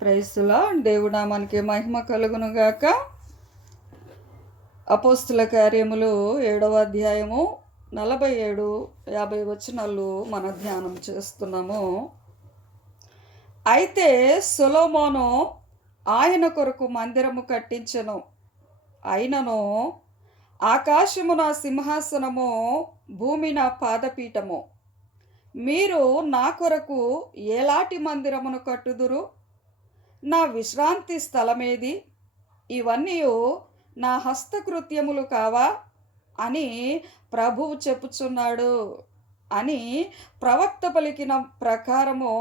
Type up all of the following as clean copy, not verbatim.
ప్రైస్తులా దేవునామానికి మహిమ కలుగునుగాక. అపోస్తుల కార్యములు 7వ అధ్యాయము 47-50 వచనాలు మన ధ్యానం చేస్తున్నాము. అయితే సొలొమోను ఆయన కొరకు మందిరము కట్టించెను. అయినను ఆకాశము నా సింహాసనము, భూమి నా పాదపీఠము. మీరు నా కొరకు ఎలాంటి మందిరమును కట్టుదురు? నా విశ్రాంతి స్థలమేది? ఇవన్నీ నా హస్తకృత్యములు కావా అని ప్రభువు చెప్పుచున్నాడు అని ప్రవక్త పలికిన ప్రకారము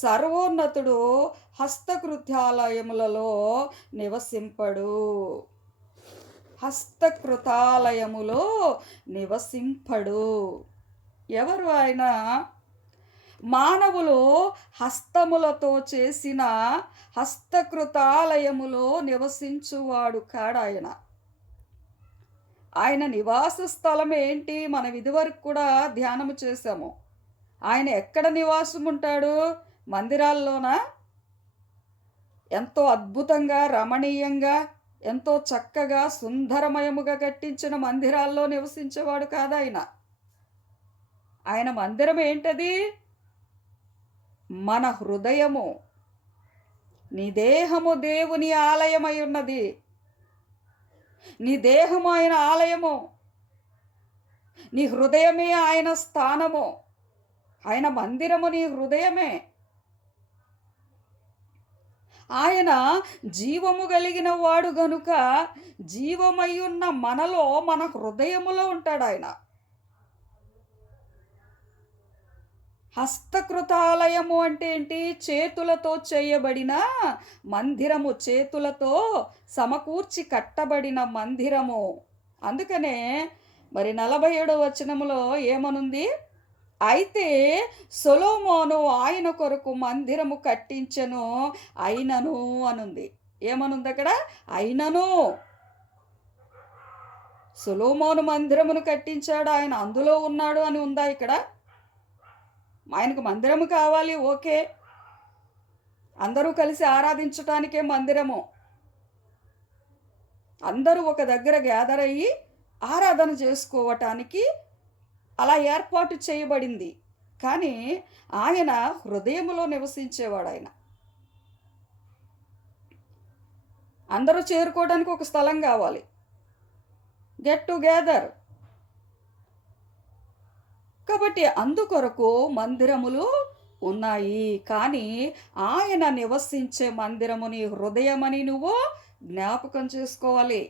సర్వోన్నతుడు హస్తకృత్యాలయములలో నివసింపడు. హస్తకృతాలయములో నివసింపడు. ఎవరు ఆయన? మానవులు హస్తములతో చేసిన హస్తకృతాలయములో నివసించువాడు కాడాయన. ఆయన నివాస స్థలం ఏంటి? మనం ఇదివరకు కూడా ధ్యానము చేశాము. ఆయన ఎక్కడ నివాసం ఉంటాడు? మందిరాల్లోనా? ఎంతో అద్భుతంగా, రమణీయంగా, ఎంతో చక్కగా, సుందరమయముగా కట్టించిన మందిరాల్లో నివసించేవాడు కాదు ఆయన. ఆయన మందిరం ఏంటది? మన హృదయము. నీ దేహము దేవుని ఆలయమై ఉన్నది. నీ దేహము ఆయన ఆలయము. నీ హృదయమే ఆయన స్థానము. ఆయన మందిరము నీ హృదయమే. ఆయన జీవము కలిగిన వాడు గనుక జీవమై ఉన్న మనలో, మన హృదయములో ఉంటాడు ఆయన. హస్తకృతాలయము అంటే ఏంటి? చేతులతో చేయబడిన మందిరము, చేతులతో సమకూర్చి కట్టబడిన మందిరము. అందుకనే మరి 47వ వచనములో ఏమనుంది? అయితే సొలొమోను ఆయన కొరకు మందిరము కట్టించెను, అయినను అనుంది. ఏమనుంది అక్కడ? అయినను. సొలొమోను మందిరమును కట్టించాడు, ఆయన అందులో ఉన్నాడు అని ఉందా ఇక్కడ? ఆయనకు మందిరము కావాలి, ఓకే. అందరూ కలిసి ఆరాధించటానికే మందిరము. అందరూ ఒక దగ్గర గ్యాదర్ అయ్యి ఆరాధన చేసుకోవటానికి అలా ఏర్పాటు చేయబడింది. కానీ ఆయన హృదయములో నివసించేవాడు. ఆయన అందరూ చేరుకోవడానికి ఒక స్థలం కావాలి, గెట్ టుగెదర్. కాబట్టి అందుకొరకు మందిరములు ఉన్నాయి. కానీ ఆయన నివసించే మందిరము నీ హృదయమని నువ్వు జ్ఞాపకం చేసుకోవాలి.